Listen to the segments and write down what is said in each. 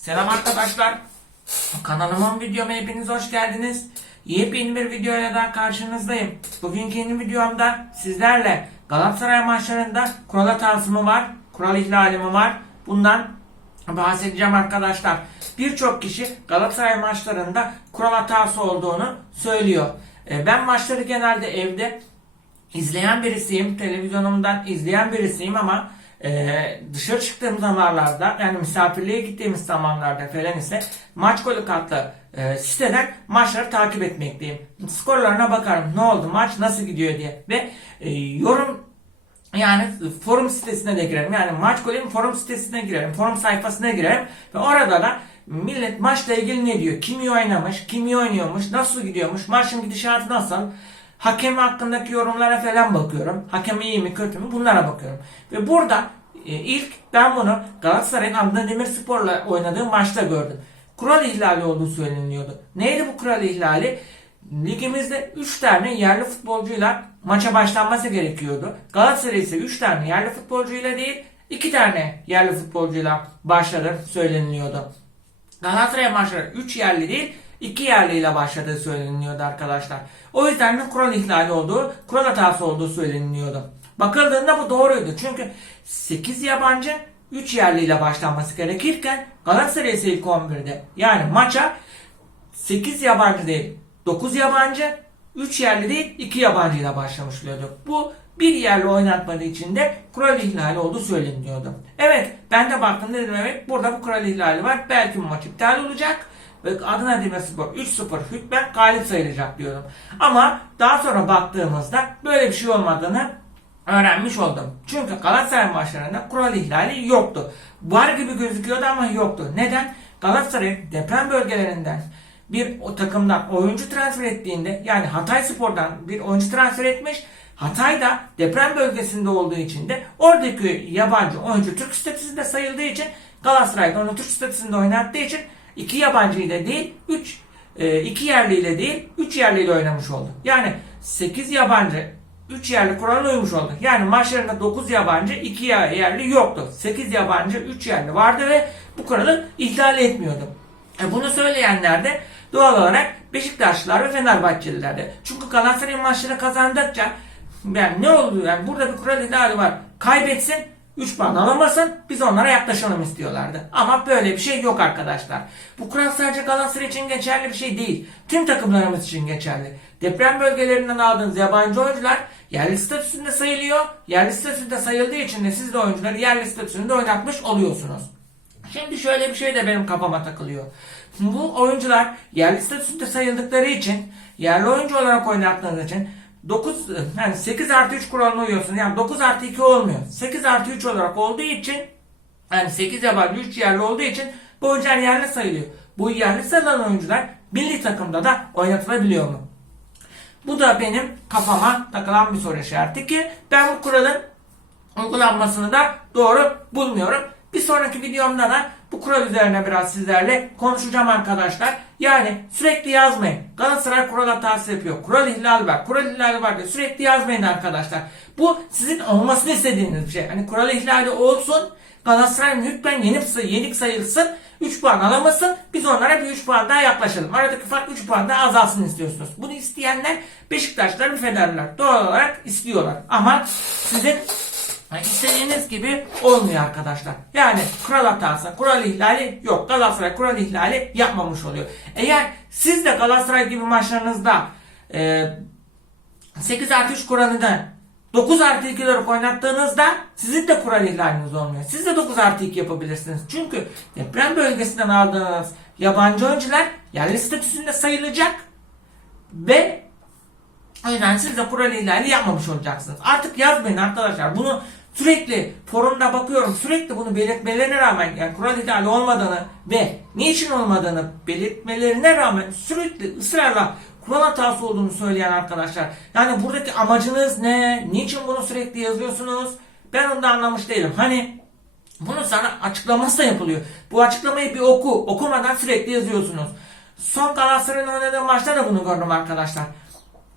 Selam arkadaşlar. Kanalımın videoma hepiniz hoş geldiniz. Yepyeni bir videoyla daha karşınızdayım. Bugünkü yeni videomda sizlerle Galatasaray maçlarında kural hatası var, kural ihlali mi var? Bundan bahsedeceğim arkadaşlar. Birçok kişi Galatasaray maçlarında kural hatası olduğunu söylüyor. E, Ben maçları genelde evde izleyen birisiyim. Televizyonumdan izleyen birisiyim ama e, dışarı çıktığım zamanlarda yani misafirliğe gittiğimiz zamanlarda falan ise maç golü katlı e, siteden maçları takip etmekteyim. Skorlarına bakarım ne oldu maç nasıl gidiyor diye ve e, yorum yani forum sitesine de girerim. Yani maç golün forum sitesine girerim. Forum sayfasına girerim. Ve orada da millet maçla ilgili ne diyor? Kim iyi oynamış? Kim iyi oynuyormuş? Nasıl gidiyormuş? Maçın gidişatı nasıl? Hakem hakkındaki yorumlara falan bakıyorum. Hakem iyi mi kötü mü? Bunlara bakıyorum. Ve burada ilk ben bunu Galatasaray'ın Adana Demirspor'la oynadığı maçta gördüm. Kural ihlali olduğu söyleniyordu. Neydi bu kural ihlali? Ligimizde 3 tane yerli futbolcuyla maça başlanması gerekiyordu. Galatasaray ise 3 tane yerli futbolcuyla değil 2 tane yerli futbolcuyla başladı söyleniliyordu. Galatasaray maçları 3 yerli değil 2 yerliyle başladığı söyleniyordu arkadaşlar. O yüzden de kural ihlali olduğu, kural hatası olduğu söyleniliyordu. Bakıldığında bu doğruydu. Çünkü 8 yabancı 3 yerliyle başlanması gerekirken Galatasaray ise ilk 11'de. Yani maça 8 yabancı değil 9 yabancı 3 yerli değil 2 yabancıyla başlamış oluyordu. Bu bir yerli oynatmadığı için de kural ihlali olduğu söyleniyordu. Evet ben de baktım dedim evet burada bu kural ihlali var. Belki bu maç iptal olacak. Ve Adana Demirspor 3-0 hükmen galip sayılacak diyordum. Ama daha sonra baktığımızda böyle bir şey olmadığını öğrenmiş oldum. Çünkü Galatasaray maçlarında kural ihlali yoktu. Var gibi gözüküyordu ama yoktu. Neden? Galatasaray deprem bölgelerinden bir o takımdan oyuncu transfer ettiğinde yani Hatay Spor'dan bir oyuncu transfer etmiş. Hatay da deprem bölgesinde olduğu için de oradaki yabancı oyuncu Türk statüsünde sayıldığı için Galatasaray'da onu Türk statüsünde oynattığı için iki yabancıyla değil 3 iki yerliyle değil 3 yerliyle oynamış oldu. Yani 8 yabancı 3 yerli kuralına uymuş oldu. Yani maçlarında 9 yabancı 2 yerli yoktu. 8 yabancı 3 yerli vardı ve bu kuralı ihlal etmiyordu. E bunu söyleyenler de doğal olarak Beşiktaşlılar ve Fenerbahçelilerdi. Çünkü Galatasaray maçları kazandıkça yani ne oldu yani burada bir kural ihlali var. Kaybetsin 3 puan alamasın biz onlara yaklaşalım istiyorlardı. Ama böyle bir şey yok arkadaşlar. Bu kural sadece Galatasaray için geçerli bir şey değil. Tüm takımlarımız için geçerli. Deprem bölgelerinden aldığınız yabancı oyuncular yerli statüsünde sayılıyor. Yerli statüsünde sayıldığı için de siz de oyuncuları yerli statüsünde oynatmış oluyorsunuz. Şimdi şöyle bir şey de benim kafama takılıyor. Bu oyuncular yerli statüsünde sayıldıkları için, yerli oyuncu olarak oynattığınız için 9 yani 8 artı 3 kuralına uyuyorsun. Yani 9 artı 2 olmuyor. 8 artı 3 olarak olduğu için yani 8 yabancı 3 yerli olduğu için bu oyuncular yerli sayılıyor. Bu yerli sayılan oyuncular milli takımda da oynatılabiliyor mu? Bu da benim kafama takılan bir soru işareti ki ben bu kuralın uygulanmasını da doğru bulmuyorum. Bir sonraki videomda da bu kural üzerine biraz sizlerle konuşacağım arkadaşlar. Yani sürekli yazmayın. Galatasaray kural hatası yapıyor. Kural ihlali var. Kural ihlali var diye sürekli yazmayın arkadaşlar. Bu sizin olmasını istediğiniz bir şey. Hani kural ihlali olsun. Galatasaray hükmen yenip, yenik sayılsın. 3 puan alamasın. Biz onlara bir 3 puan daha yaklaşalım. Aradaki fark 3 puan daha azalsın istiyorsunuz. Bunu isteyenler Beşiktaşlar ve Fenerler. Doğal olarak istiyorlar. Ama sizin istediğiniz gibi olmuyor arkadaşlar. Yani kural hatası, kural ihlali yok. Galatasaray kural ihlali yapmamış oluyor. Eğer siz de Galatasaray gibi maçlarınızda e, 8 artı 3 kuralını 9 artı 2 olarak oynattığınızda sizin de kural ihlaliniz olmuyor. Siz de 9 artı 2 yapabilirsiniz. Çünkü deprem bölgesinden aldığınız yabancı oyuncular yerli statüsünde sayılacak ve o yüzden siz de kural ihlali yapmamış olacaksınız. Artık yazmayın arkadaşlar. Bunu sürekli forumda bakıyorum. Sürekli bunu belirtmelerine rağmen yani kural ihlali olmadığını ve niçin olmadığını belirtmelerine rağmen sürekli ısrarla kural hatası olduğunu söyleyen arkadaşlar. Yani buradaki amacınız ne? Niçin bunu sürekli yazıyorsunuz? Ben onu da anlamış değilim. Hani bunu sana açıklaması da yapılıyor. Bu açıklamayı bir oku. Okumadan sürekli yazıyorsunuz. Son Galatasaray'ın oynadığı maçta da bunu gördüm arkadaşlar.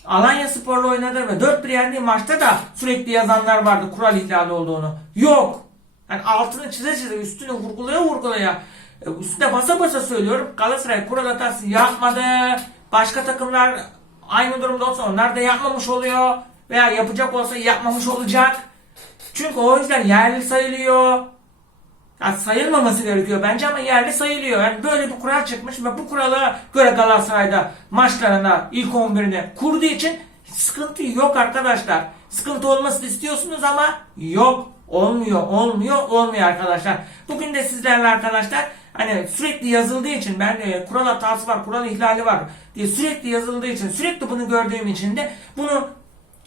Alanya Spor'la oynadığı ve 4-1 yendiği maçta da sürekli yazanlar vardı kural ihlali olduğunu. Yok. Yani altını çize çize üstünü vurgulaya vurgulaya E, üstüne basa basa söylüyorum. Galatasaray kural hatası yapmadı. Başka takımlar aynı durumda olsa onlar da yapmamış oluyor. Veya yapacak olsa yapmamış olacak. Çünkü oyuncular yerli sayılıyor. Ya sayılmaması gerekiyor bence ama yerli sayılıyor. Yani böyle bir kural çıkmış ve bu kurala göre Galatasaray'da maçlarına ilk 11'ini kurduğu için sıkıntı yok arkadaşlar. Sıkıntı olmasını istiyorsunuz ama yok. Olmuyor, olmuyor, olmuyor arkadaşlar. Bugün de sizlerle arkadaşlar hani sürekli yazıldığı için ben de kural hatası var, kural ihlali var diye sürekli yazıldığı için, sürekli bunu gördüğüm için de bunu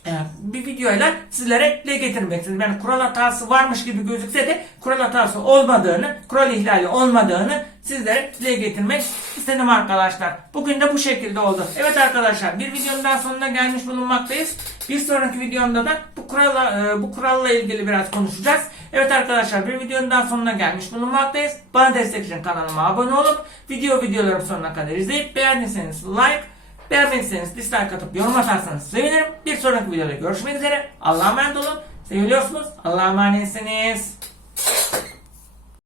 e, bir videoyla sizlere dile getirmek istedim. Yani kural hatası varmış gibi gözükse de kural hatası olmadığını, kural ihlali olmadığını sizlere dile getirmek istedim arkadaşlar. Bugün de bu şekilde oldu. Evet arkadaşlar bir videonun daha sonuna gelmiş bulunmaktayız. Bir sonraki videomda da bu kurala e, bu kuralla ilgili biraz konuşacağız. Evet arkadaşlar bir videonun daha sonuna gelmiş bulunmaktayız. Bana destek için kanalıma abone olup video videolarım sonuna kadar izleyip beğendiyseniz like Beğenmediyseniz dislike atıp yorum atarsanız sevinirim. Bir sonraki videoda görüşmek üzere. Allah'a emanet olun. Seviliyorsunuz. Allah'a emanetsiniz.